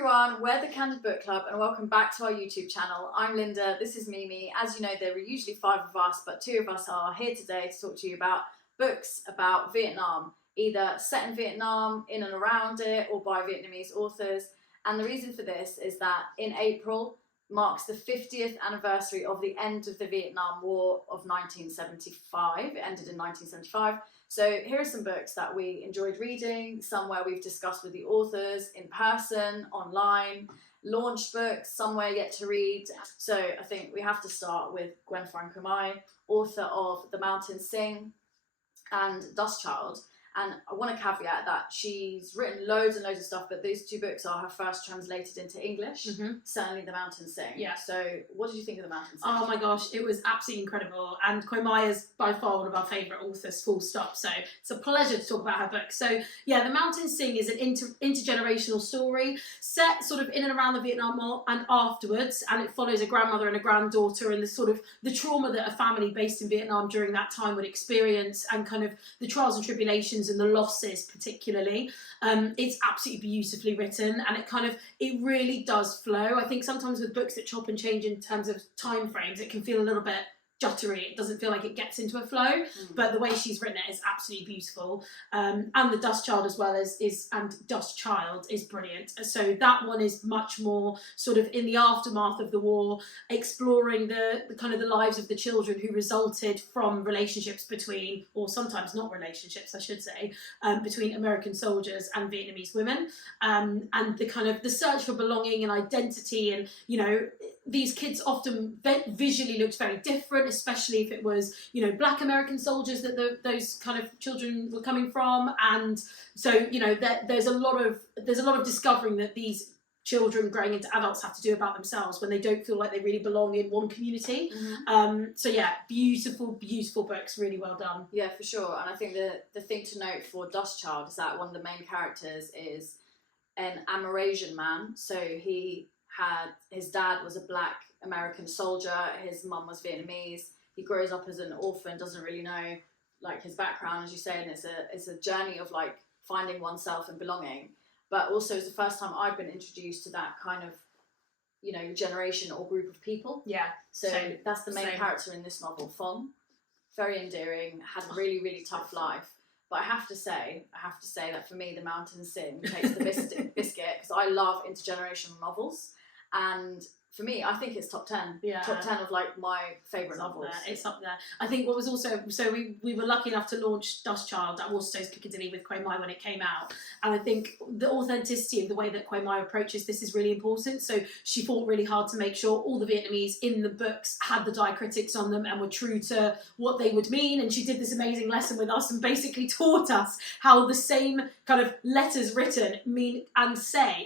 everyone, we're the Candid Book Club and welcome back to our YouTube channel. I'm Linda, this is Mimi. As you know, there are usually 5 of us, but 2 of us are here today to talk to you about books about Vietnam, either set in Vietnam, in and around it, or by Vietnamese authors. And the reason for this is that in April marks the 50th anniversary of the end of the Vietnam War of 1975. It ended in 1975. So here are some books that we enjoyed reading, some where we've discussed with the authors in person, online, launched books, somewhere yet to read. So I think we have to start with Nguyễn Phan Quế Mai, author of The Mountains Sing and Dust Child. And I want to caveat that she's written loads and loads of stuff, but these 2 books are her first translated into English. Certainly The Mountains Sing. Yeah. So what did you think of The Mountains Sing? Oh my gosh, it was absolutely incredible. And Quế Mai is by far one of our favourite authors, full stop. So it's a pleasure to talk about her book. So yeah, The Mountains Sing is an intergenerational story set sort of in and around the Vietnam War and afterwards. And it follows a grandmother and a granddaughter and the trauma that a family based in Vietnam during that time would experience, and kind of the trials and tribulations and the losses particularly. It's absolutely beautifully written, and it really does flow. I think sometimes with books that chop and change in terms of time frames, it can feel a little bit juttery. It doesn't feel like it gets into a flow, but the way she's written it is absolutely beautiful. And the Dust Child as well and Dust Child is brilliant. So that one is much more sort of in the aftermath of the war, exploring the kind of the lives of the children who resulted from relationships between, or sometimes not relationships, I should say, between American soldiers and Vietnamese women, and the kind of the search for belonging and identity. And these kids often visually looked very different, especially if it was, Black American soldiers that those kind of children were coming from. And so, there's a lot of discovering that these children growing into adults have to do about themselves when they don't feel like they really belong in one community. So yeah, beautiful, beautiful books, really well done. Yeah, for sure. And I think the thing to note for Dust Child is that one of the main characters is an Amerasian man. So his dad was a Black American soldier, his mum was Vietnamese. He grows up as an orphan, doesn't really know his background, as you say, and it's a journey of finding oneself and belonging. But also it's the first time I've been introduced to that kind of, generation or group of people. Yeah. So that's the main character in this novel, Vuong. Very endearing, had a really, really tough life. But I have to say that for me, The Mountains Sing takes the biscuit, because I love intergenerational novels. And for me, I think it's top 10. Yeah. Top 10 of my favourite novels. It's up there. I think what was also, so we were lucky enough to launch Dust Child at Waterstones Piccadilly with Quế Mai when it came out. And I think the authenticity of the way that Quế Mai approaches this is really important. So she fought really hard to make sure all the Vietnamese in the books had the diacritics on them and were true to what they would mean. And she did this amazing lesson with us and basically taught us how the same kind of letters written mean and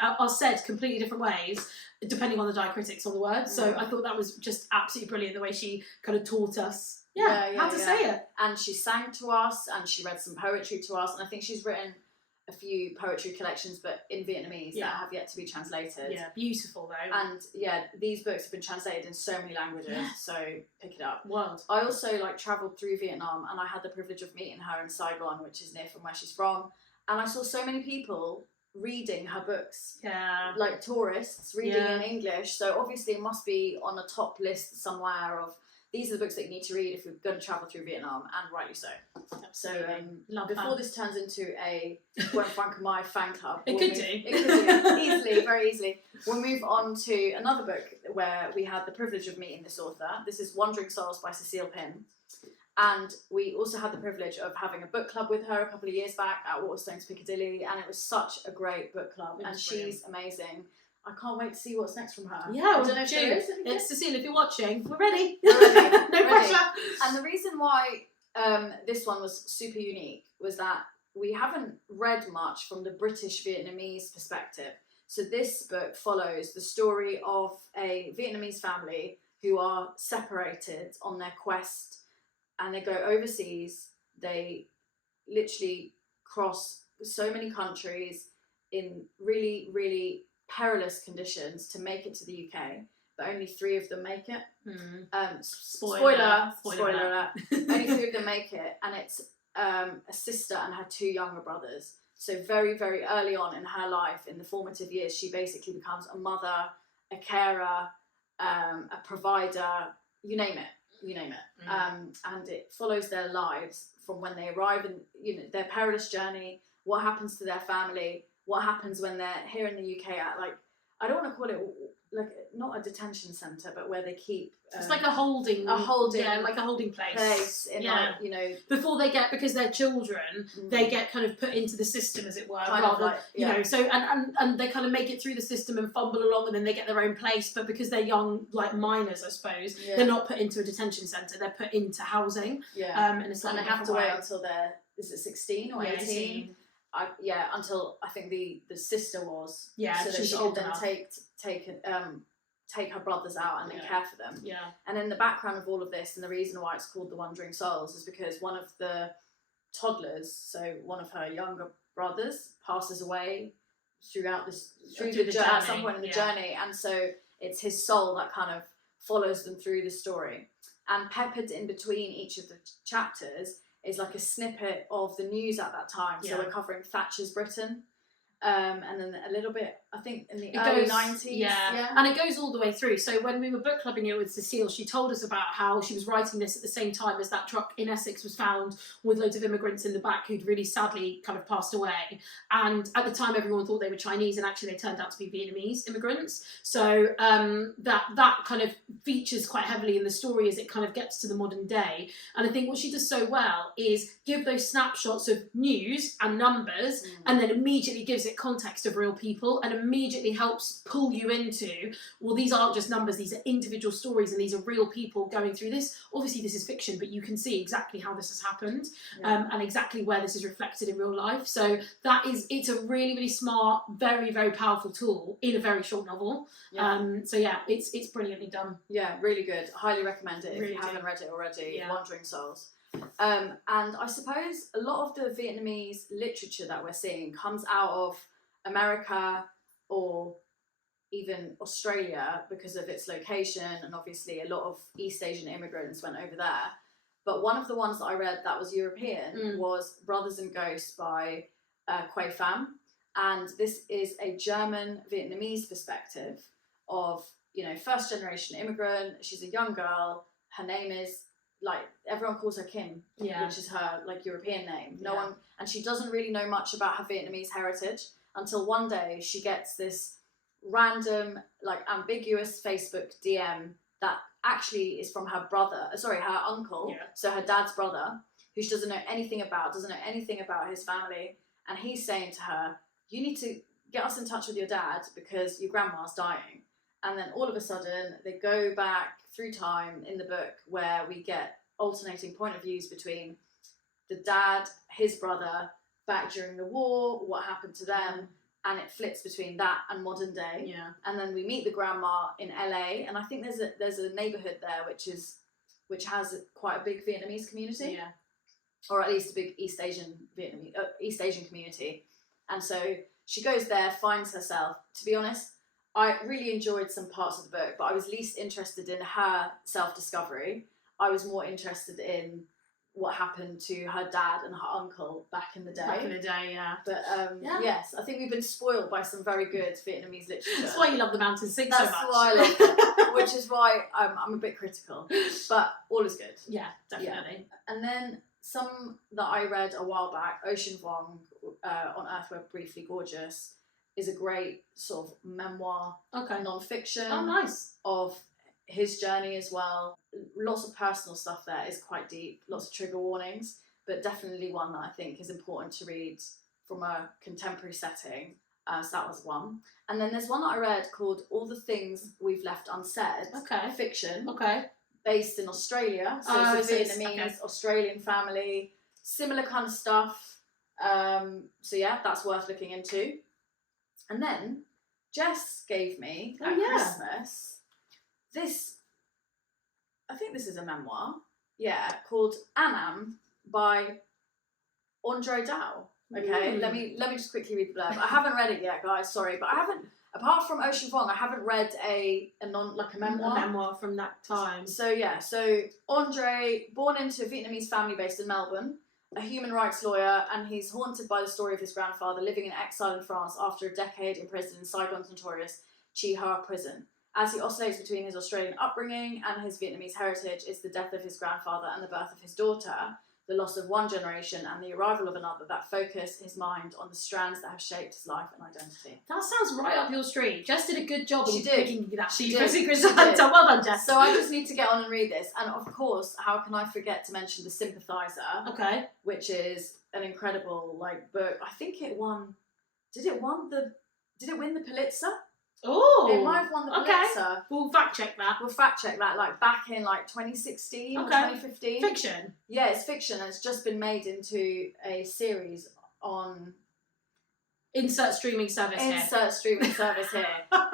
are said completely different ways, depending on the diacritics on the word. So I thought that was just absolutely brilliant, the way she kind of taught us how to say it. And she sang to us, and she read some poetry to us, and I think she's written a few poetry collections, but in Vietnamese, that have yet to be translated. Yeah, beautiful though. And these books have been translated in so many languages, so pick it up. Wild. I also travelled through Vietnam, and I had the privilege of meeting her in Saigon, which is near from where she's from, and I saw so many people reading her books, tourists reading in English. So obviously it must be on a top list somewhere of these are the books that you need to read if you're going to travel through Vietnam, and rightly so. Absolutely. So before this turns into a Nguyễn Phan Quế Mai fan club, it could do easily, very easily. We'll move on to another book where we had the privilege of meeting this author. This is Wandering Souls by Cecile. And we also had the privilege of having a book club with her a couple of years back at Waterstones Piccadilly, and it was such a great book club, and she's amazing. I can't wait to see what's next from her. Yeah, I don't know if there is. It's Cecile, if you're watching, we're ready. No pressure. And the reason why this one was super unique was that we haven't read much from the British Vietnamese perspective. So this book follows the story of a Vietnamese family who are separated on their quest, and they go overseas. They literally cross so many countries in really, really perilous conditions to make it to the UK, but only 3 of them make it. Spoiler alert. Only 3 of them make it, and it's a sister and her 2 younger brothers. So very, very early on in her life, in the formative years, she basically becomes a mother, a carer, a provider, you name it. And it follows their lives from when they arrive in, their perilous journey, what happens to their family, what happens when they're here in the UK at, like, I don't want to call it like not a detention centre, but where they keep it's like a holding like a holding place in before they get, because they're children, they get kind of put into the system, as it were, so and they kind of make it through the system and fumble along, and then they get their own place, but because they're young, like minors, I suppose, they're not put into a detention centre, they're put into housing, and they have to wait until they're, is it 16 or 18? Until I think the sister was, so that she could then take her brothers out and then care for them. And in the background of all of this, and the reason why it's called The Wandering Souls, is because one of the toddlers, so one of her younger brothers, passes away through the journey, at some point in the journey, and so it's his soul that kind of follows them through the story. And peppered in between each of the chapters is like a snippet of the news at that time. So we're covering Thatcher's Britain, and then a little bit, I think, in the early 90s. And it goes all the way through. So when we were book clubbing it with Cecile, she told us about how she was writing this at the same time as that truck in Essex was found with loads of immigrants in the back who'd really sadly kind of passed away. And at the time, everyone thought they were Chinese, and actually they turned out to be Vietnamese immigrants. So that kind of features quite heavily in the story as it kind of gets to the modern day. And I think what she does so well is give those snapshots of news and numbers, and then immediately gives it context of real people, and immediately helps pull you into, well, these aren't just numbers, these are individual stories, and these are real people going through this. Obviously this is fiction, but you can see exactly how this has happened, and exactly where this is reflected in real life. So it's a really, really smart, very, very powerful tool in a very short novel. It's brilliantly done. Really good. Highly recommend it if you haven't read it already. Wandering Souls. And I suppose a lot of the Vietnamese literature that we're seeing comes out of America or even Australia because of its location, and obviously a lot of East Asian immigrants went over there. But one of the ones that I read that was European was Brothers and Ghosts by Pham, and this is a German Vietnamese perspective of, first generation immigrant. She's a young girl. Her name is, like, everyone calls her Kim, which is her like European name. No one, and she doesn't really know much about her Vietnamese heritage until one day she gets this random, like, ambiguous Facebook DM that actually is from her uncle, so her dad's brother, who she doesn't know anything about his family, and he's saying to her, you need to get us in touch with your dad because your grandma's dying. And then all of a sudden they go back through time in the book where we get alternating point of views between the dad, his brother, back during the war, what happened to them, and it flips between that and modern day. And then we meet the grandma in LA, and I think there's a neighborhood there which has quite a big Vietnamese community, or at least a big East Asian community. And so she goes there, finds herself. To be honest, I really enjoyed some parts of the book, but I was least interested in her self-discovery. I was more interested in what happened to her dad and her uncle back in the day. But yes, I think we've been spoiled by some very good Vietnamese literature. That's why you love The Mountain Sing so much. That's why I love it, which is why I'm a bit critical. But all is good. Yeah, definitely. And then some that I read a while back, Ocean Vuong, On Earth We're Briefly Gorgeous, is a great sort of memoir, non-fiction. Oh, nice. Of his journey as well. Lots of personal stuff there, is quite deep, lots of trigger warnings, but definitely one that I think is important to read from a contemporary setting. So that was one. And then there's one that I read called All the Things We've Left Unsaid. Fiction. Based in Australia. So it's a Vietnamese, Australian family, similar kind of stuff. So yeah, that's worth looking into. And then Jess gave me at Christmas this, I think this is a memoir, called Anam by André Dao. Let me just quickly read the blurb. I haven't read it yet, guys, sorry, but I haven't, apart from Ocean Vuong, I haven't read a memoir. A memoir from that time. So Andre, born into a Vietnamese family based in Melbourne, a human rights lawyer, and he's haunted by the story of his grandfather living in exile in France after a decade imprisoned in Saigon's notorious Chi Ha prison. As he oscillates between his Australian upbringing and his Vietnamese heritage, it's the death of his grandfather and the birth of his daughter, the loss of one generation and the arrival of another, that focus his mind on the strands that have shaped his life and identity. That sounds right up your street. Jess did a good job She in did. picking that She for did. Secret She Santa. did. Well done, Jess. So I just need to get on and read this. And of course, how can I forget to mention The Sympathizer, Okay. which is an incredible book. I think it won. Did it win the Pulitzer? Oh. It might have won the Pulitzer. We'll fact check that. We'll fact check that. Back in 2016 or 2015. Fiction. Yeah, it's fiction, and it's just been made into a series on Insert streaming service here. insert streaming service here,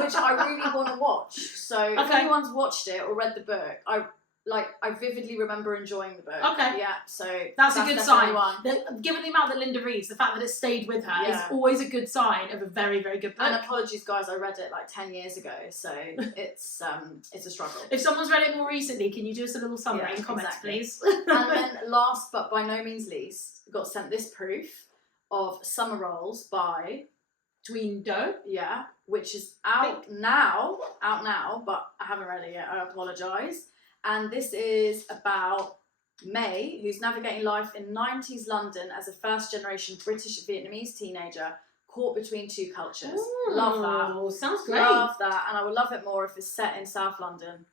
which I really want to watch. So if Okay. anyone's watched it or read the book, I vividly remember enjoying the book. Okay. Yeah, so That's a good definitely sign. one. Given the amount that Linda reads, the fact that it stayed with her is Yeah. always a good sign of a very, very good book. And apologies, guys, I read it 10 years ago, so it's a struggle. If someone's read it more recently, can you do us a little summary Yeah, in comments, exactly. please? And then last but by no means least, got sent this proof of Summer Rolls by Tween Doe. which is out now, but I haven't read it yet, I apologise. And this is about May, who's navigating life in 90s London as a first-generation British Vietnamese teenager caught between two cultures. Love that. Sounds great. Love that. And I would love it more if it's set in South London.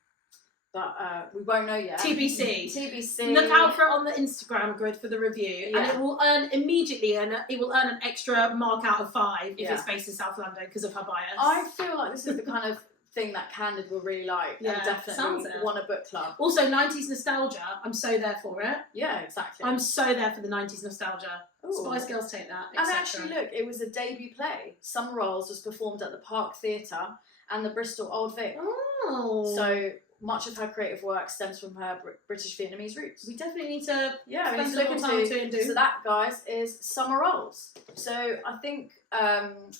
But we won't know yet. TBC. TBC. Look out for it on the Instagram grid for the review, and it will earn immediately, and it will earn an extra mark out of 5 if it's based in South London because of her bias. I feel like this is the kind of thing that Candid will really like, and definitely want a book club. Also, 90s nostalgia. I'm so there for it. Yeah, exactly. I'm so there for the 90s nostalgia. Ooh. Spice Girls take that. And etc. actually, look, it was a debut play. Summer Rolls was performed at the Park Theatre and the Bristol Old Vic. Oh. So much of her creative work stems from her British Vietnamese roots. We definitely need to we need spend to a look little time to into. So that, guys, is Summer Rolls. So I think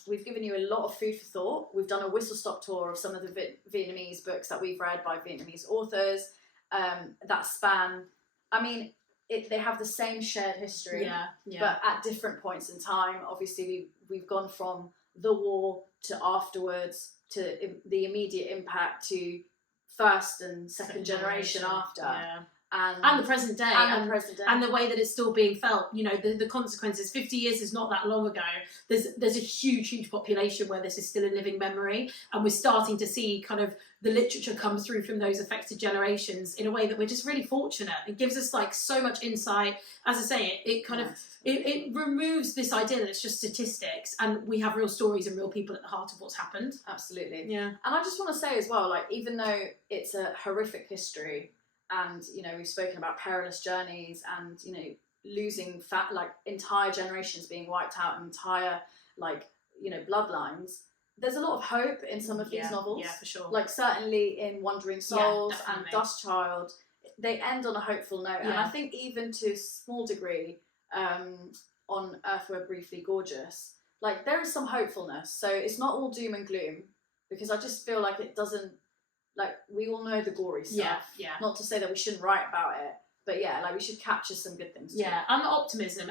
we've given you a lot of food for thought. We've done a whistle-stop tour of some of the Vietnamese books that we've read by Vietnamese authors that span, they have the same shared history, but at different points in time. Obviously, we've gone from the war to afterwards to the immediate impact to first and second generation after. And the present day, and the way that it's still being felt. You know, the consequences. 50 years is not that long ago. There's a huge population where this is still a living memory, and we're starting to see kind of the literature come through from those affected generations in a way that we're just really fortunate. It gives us so much insight. As I say, it kind of it removes this idea that it's just statistics, and we have real stories and real people at the heart of what's happened. Absolutely. Yeah. And I just want to say as well, even though it's a horrific history, and we've spoken about perilous journeys and losing entire generations being wiped out, entire bloodlines, there's a lot of hope in some of these novels. Yeah, for sure. Certainly in Wandering Souls and definitely. Dust Child, they end on a hopeful note. And I think even to a small degree on Earth We're Briefly Gorgeous, there is some hopefulness. So it's not all doom and gloom, because I just feel like it doesn't, we all know the gory stuff. Yeah. Not to say that we shouldn't write about it, but we should capture some good things too. Yeah, and the optimism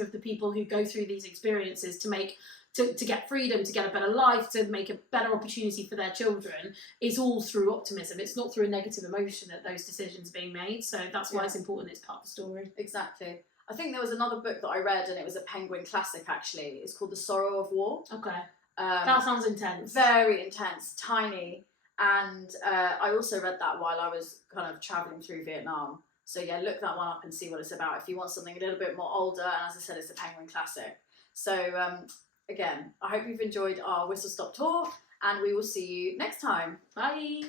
of the people who go through these experiences to get freedom, to get a better life, to make a better opportunity for their children is all through optimism. It's not through a negative emotion that those decisions are being made. So that's why it's important. It's part of the story. Exactly. I think there was another book that I read, and it was a Penguin classic actually. It's called The Sorrow of War. Okay. That sounds intense. Very intense, tiny. And I also read that while I was kind of travelling through Vietnam. So look that one up and see what it's about if you want something a little bit more older. And as I said, it's a Penguin classic. So again, I hope you've enjoyed our whistle stop tour, and we will see you next time. Bye.